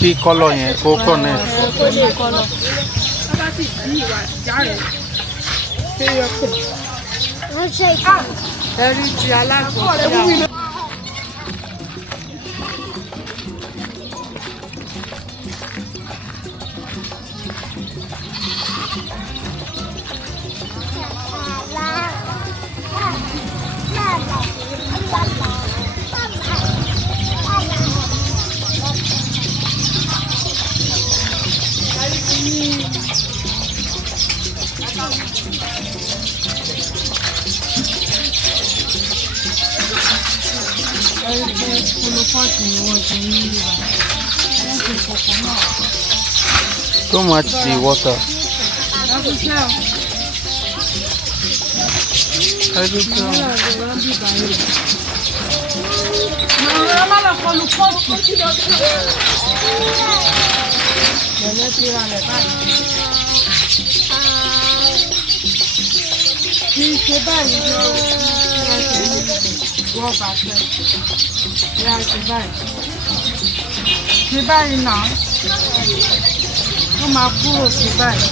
kí kọ́lọ̀ yẹn kó connect. Ẹ̀rí ti alákọ̀ọ́sí. Too much the water. Ṣé báyìí náà wọ́n máa kúrò sí báyìí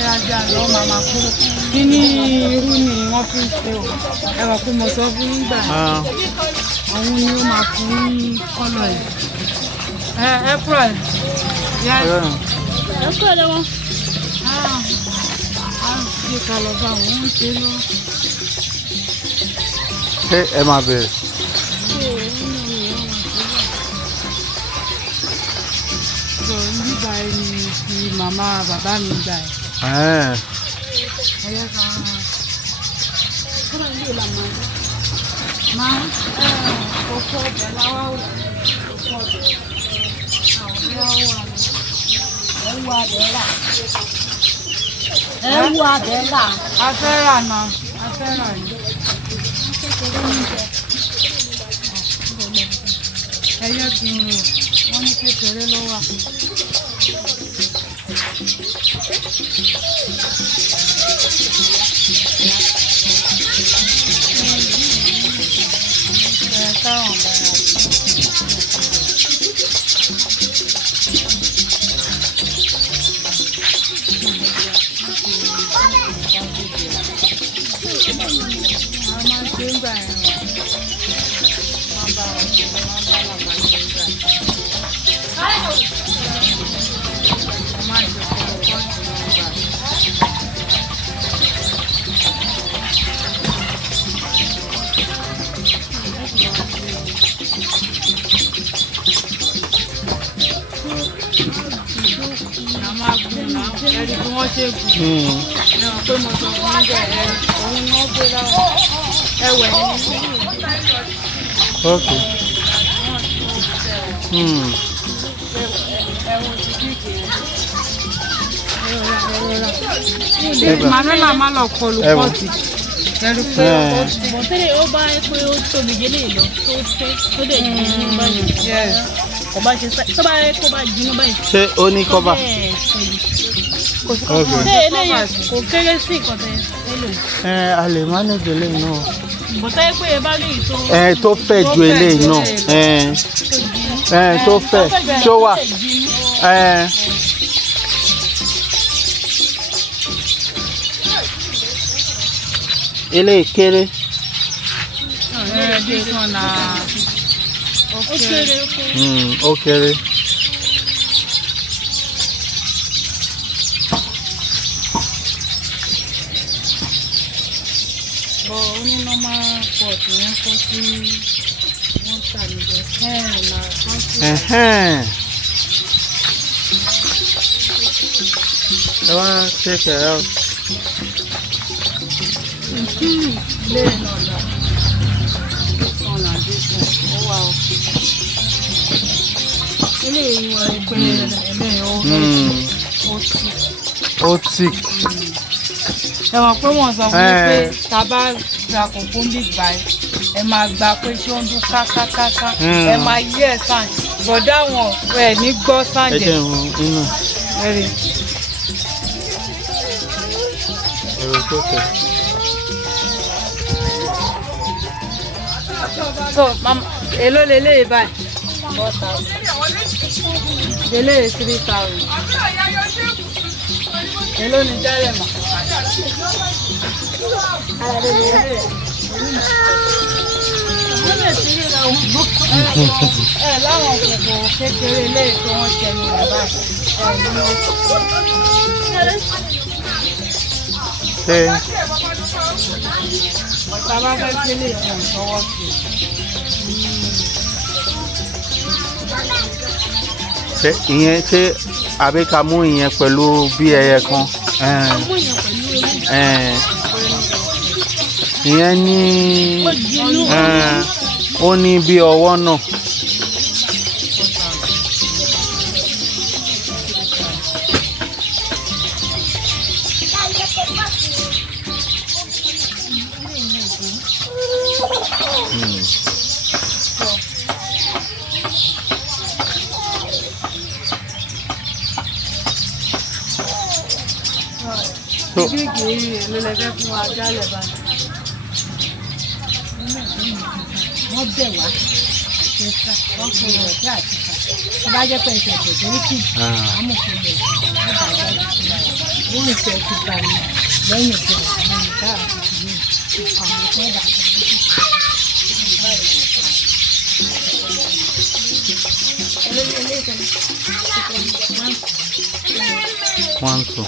ẹ ajá lọ máa kúrò kí ní irú ni wọ́n fi ń ṣe o ẹ wà pé mo sọ fún nígbà àwọn ni ó máa fún ní kọ́lọ̀ yìí ẹ kúrò ẹ kúrò lọ́wọ́ á ṣe kalọ̀ bá wọn ń ṣe lọ. Ṣé ẹ máa bẹ̀rẹ̀? Nígbà ẹni tí màmá bàbá mi gbà ẹ̀. Ẹyẹ kan kúrò ní ìlànà máa ọkọ̀ ọ̀bẹ láwá wò ọkọ̀ ọ̀bẹ àwọn ọ̀bẹ wà ẹ̀wù àbẹ́là. Afẹ́rà náà afẹ́rà ni. Ẹyẹ kì í rò wọ́n ní kékeré ló wà. Okay. Manuela máa lọ kọlu pọ́ọ̀tì. Bọ̀tẹ́lẹ̀ ó bá pé ó tóbi jẹ́lẹ̀ lọ tó dẹ̀ jinú báyìí. Ọba ṣe tó bá yẹ kó bá jinú báyìí. Ṣé ó ní kọ́bà? Ṣé eléyìí kò kéré sí ìkọ̀tẹ́ eléyìí? A lè manage eléyìí náà. Bọ̀tẹ́lẹ̀ pé ẹ bá lè tó. Tó fẹ̀ ju eléyìí náà. Tó fẹ̀ ṣó wà. Eléyìí kéré. This one Ó kéré. Bọ̀ ó ní normal pot yẹn kọ́ sí wọ́n tà níbẹ̀. I want to check it out. Ó thick. Ẹ mọ̀ pé wọ́n sọ fún mi pé tá a bá ra kòkó ń bì báyìí ẹ máa gba pé ṣé ó ń dún kákákáká ẹ máa yí ẹ̀ sàn bọ̀dá wọn ẹ̀ ní gbọ́ sànjẹ̀. Ẹ̀rì. So, mama, èló leléyìí báyìí? 4,000. Eléyìí 3,000. Èló ni jẹ́rẹ̀ mà? Láwọn kòkòrò kékeré eléyìí tí wọ́n tẹnu rẹ̀ báyìí. Ọ̀tá bá fẹ́ gbélé ìfọ̀n tọwọ́ sí. Ìyẹn ṣé àbí ká mú ìyẹn pẹ̀lú bí ẹyẹ kan. Ìyẹn ní ó ní bí ọwọ́ náà. Wọ́n bẹ̀ wá wọ́n fún wọn sí àtìkà tó bá jẹ́ pé ẹsẹ̀ ẹ̀jẹ̀ tó kù àmọ̀ fún mi wọ́n ìfẹ́ ti gbà mí lẹ́yìn ìfẹ́ àwọn ìta àti ìlú àwọn ìfẹ́ bàtà One, two.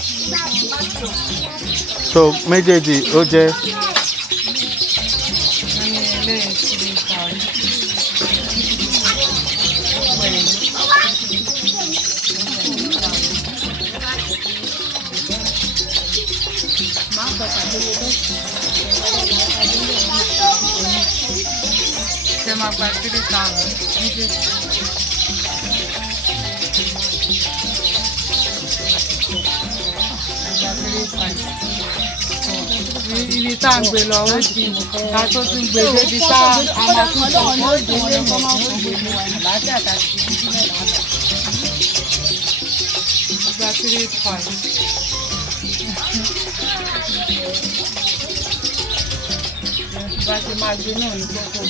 So méjèèjì ó jẹ́. Ṣé máa gba 3,000 méjèèjì? Ibi tá à ń gbé lọ ó ti ká tó tún gbé débi tá a máa tún sọ fún ìdílé mọ́ àlàáfíà tàbí ìdílé náà. Gba 3,500. Bá ṣe máa gbé náà ní kókó.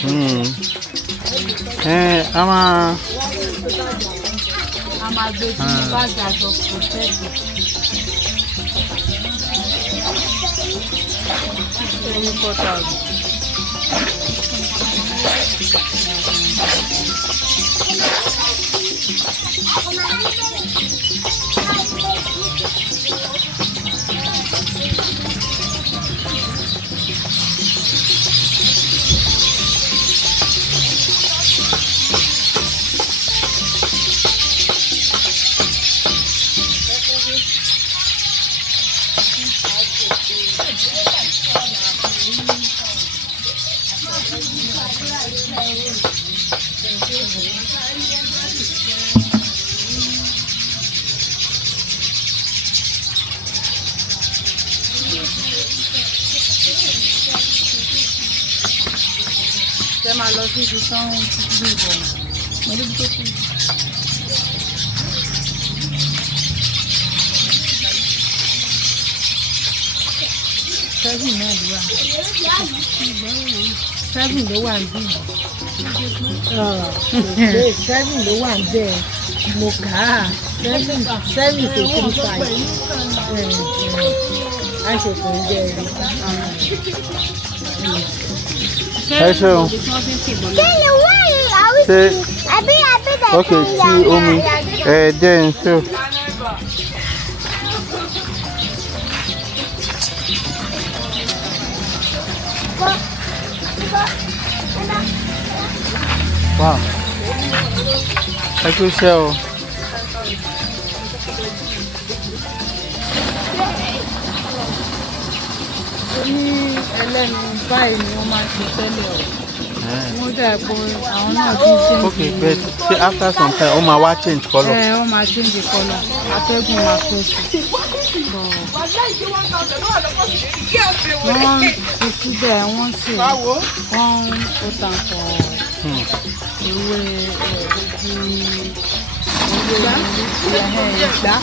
A máa gbé sínú báàgì aṣọ protect. Ṣé máa lọ sí ibi tán bí ìbọn? Mo ní ibi tó kù. Seven náà ló wà. 7 ló wà níbí. 7 ló wà níbẹ̀. Mo kà á. 7 is a 3,500. A ṣe kò ń jẹ ẹ̀rí. Ẹ ṣeun. Ṣé ok tí omi jẹ́ ń ṣe. Wow. Ẹ kú iṣẹ́ o. Ní ẹlẹ́nu báyìí ni wọ́n máa ń ṣe tẹ́lẹ̀ o. Wọ́n dà pé àwọn náà ti change. Ok, but ṣé after some time ó máa wá change colour? Ó máa change colour. Atẹ́gùn máa tó sí. Wọ́n fi síbẹ̀ wọ́n sì wọ́n ó tàn pọ̀ ewé ìgbà.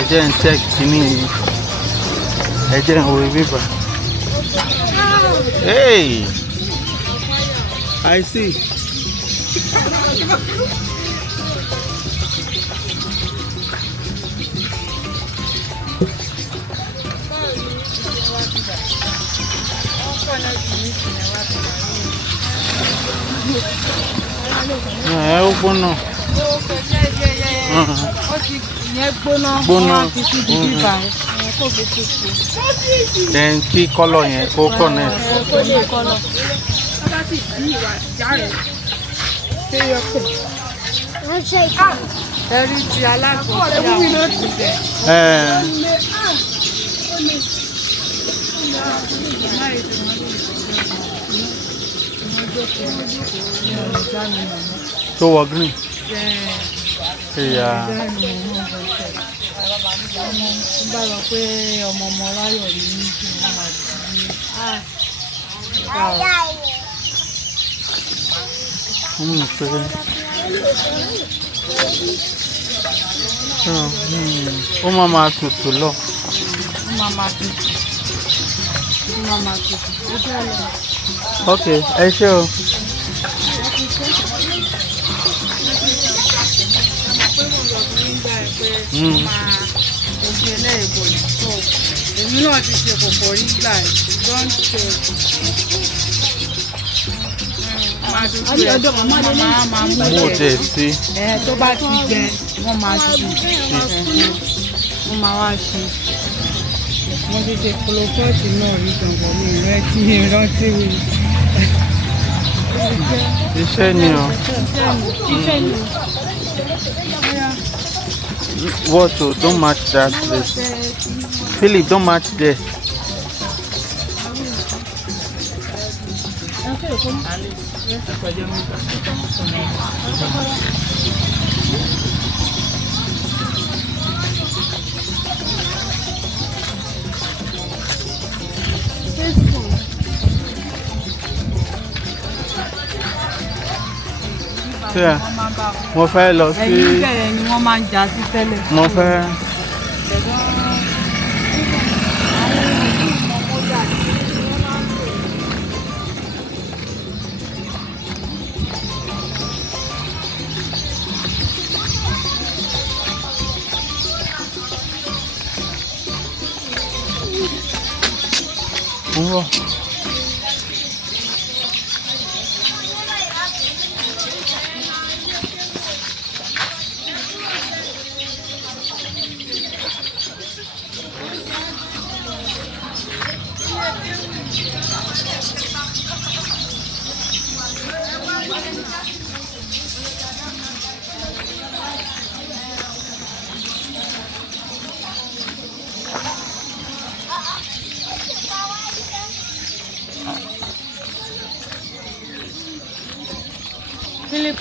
Ẹ jẹ́ ń check kíní ẹ jẹ́ ń wo bíbá. Hey! I see. Yeah, open no. Gbóná. Then key color yẹn kó connect. Ẹ̀rí ti alágbọ̀n tó wọ green. Yeah. bá lọ pé ọmọ láyọ̀ ní kí wọ́n máa ó máa tutù lọ. Ok, ẹ ṣé o. èmi náà ti ṣe kòkò rí gbà don't ṣe mú jẹ sí. tó bá ti gbẹ wọ́n máa ti wọ́n máa wá ṣe mo ti ṣe polopọ́ọ̀tì náà rí gbọ̀ngàn ní ìrántí mi. Iṣẹ́ ni o. What? Don't match that place. Philip, don't match there. Yeah. Mo fẹ́ lọ sí. Ẹ̀yìn bẹ̀rẹ̀ ni wọ́n máa ń jà sí tẹ́lẹ̀. Mo fẹ́. Philip